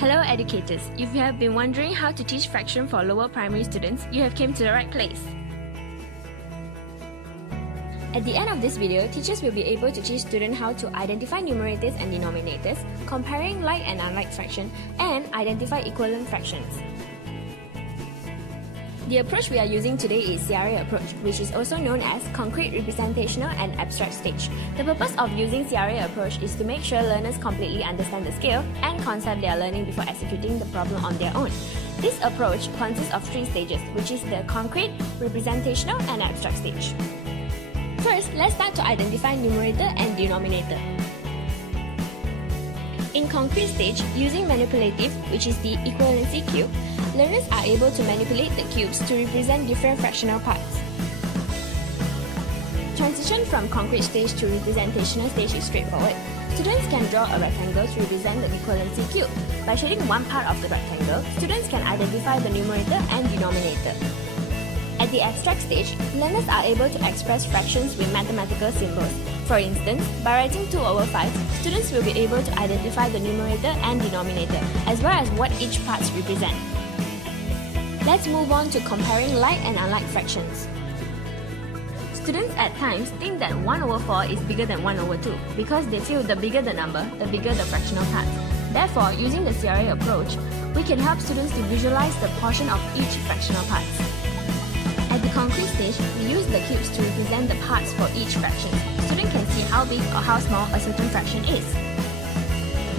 Hello educators, if you have been wondering how to teach fraction for lower primary students, you have came to the right place. At the end of this video, teachers will be able to teach students how to identify numerators and denominators, comparing like and unlike fraction, and identify equivalent fractions. The approach we are using today is CRA approach, which is also known as concrete, representational, and abstract stage. The purpose of using CRA approach is to make sure learners completely understand the skill and concept they are learning before executing the problem on their own. This approach consists of 3 stages, which is the concrete, representational, and abstract stage. First, let's start to identify numerator and denominator. In concrete stage, using manipulative, which is the equivalency cube, learners are able to manipulate the cubes to represent different fractional parts. Transition from concrete stage to representational stage is straightforward. Students can draw a rectangle to represent the equivalency cube. By shading one part of the rectangle, students can identify the numerator and denominator. At the abstract stage, learners are able to express fractions with mathematical symbols. For instance, by writing 2 over 5, students will be able to identify the numerator and denominator, as well as what each parts represent. Let's move on to comparing like and unlike fractions. Students at times think that 1 over 4 is bigger than 1 over 2 because they feel the bigger the number, the bigger the fractional parts. Therefore, using the CRA approach, we can help students to visualize the portion of each fractional parts. At the concrete stage, we use the cubes to represent the parts for each fraction. Students can see how big or how small a certain fraction is.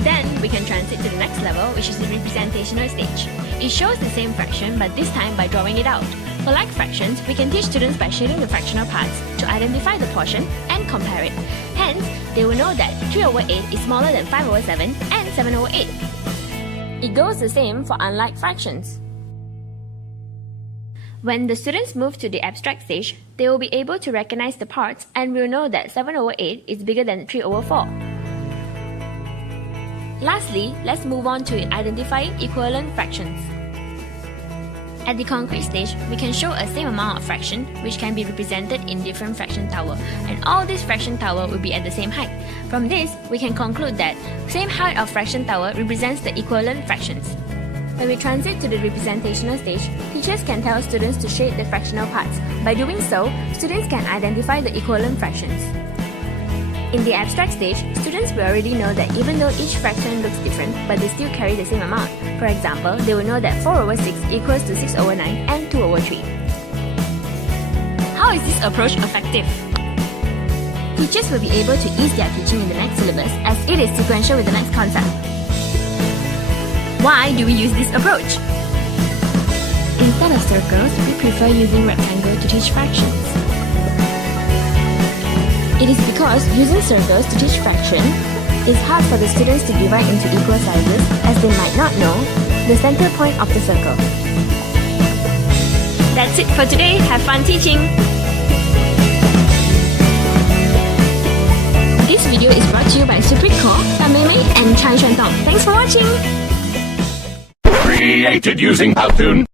Then, we can transit to the next level, which is the representational stage. It shows the same fraction, but this time by drawing it out. For like fractions, we can teach students by shading the fractional parts to identify the portion and compare it. Hence, they will know that 3 over 8 is smaller than 5 over 7 and 7 over 8. It goes the same for unlike fractions. When the students move to the abstract stage, they will be able to recognize the parts and will know that 7 over 8 is bigger than 3 over 4. Lastly, let's move on to identifying equivalent fractions. At the concrete stage, we can show a same amount of fraction which can be represented in different fraction tower, and all these fraction tower will be at the same height. From this, we can conclude that same height of fraction tower represents the equivalent fractions. When we transit to the representational stage, teachers can tell students to shade the fractional parts. By doing so, students can identify the equivalent fractions. In the abstract stage, students will already know that even though each fraction looks different, but they still carry the same amount. For example, they will know that 4 over 6 equals to 6 over 9 and 2 over 3. How is this approach effective? Teachers will be able to ease their teaching in the next syllabus as it is sequential with the next concept. Why do we use this approach? Instead of circles, we prefer using rectangles to teach fractions. It is because using circles to teach fraction is hard for the students to divide into equal sizes as they might not know the center point of the circle. That's it for today. Have fun teaching! This video is brought to you by Suprit Ko, Tameme, and Chan Xuan Tong. Thanks for watching! Created using Powtoon.